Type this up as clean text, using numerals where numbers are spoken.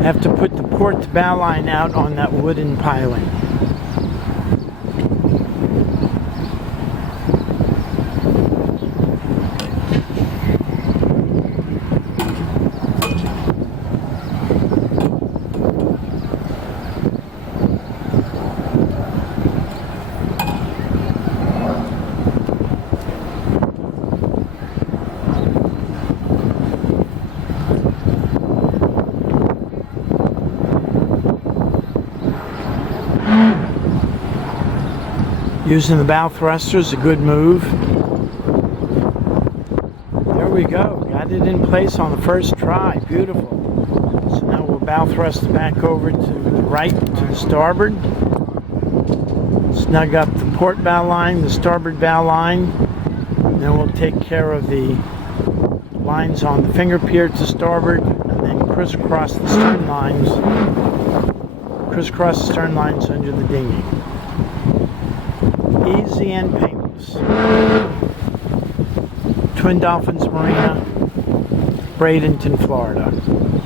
Have to put the port to bow line out on that wooden piling. Using the bow thruster is a good move. There we go. Got it in place on the first try. Beautiful. So now we'll bow thrust back over to the right, to the starboard. Snug up the port bow line, the starboard bow line. And then we'll take care of the lines on the finger pier to starboard, and then crisscross the stern lines. Crisscross the stern lines under the dinghy. Easy and painless. Twin Dolphins Marina, Bradenton, Florida.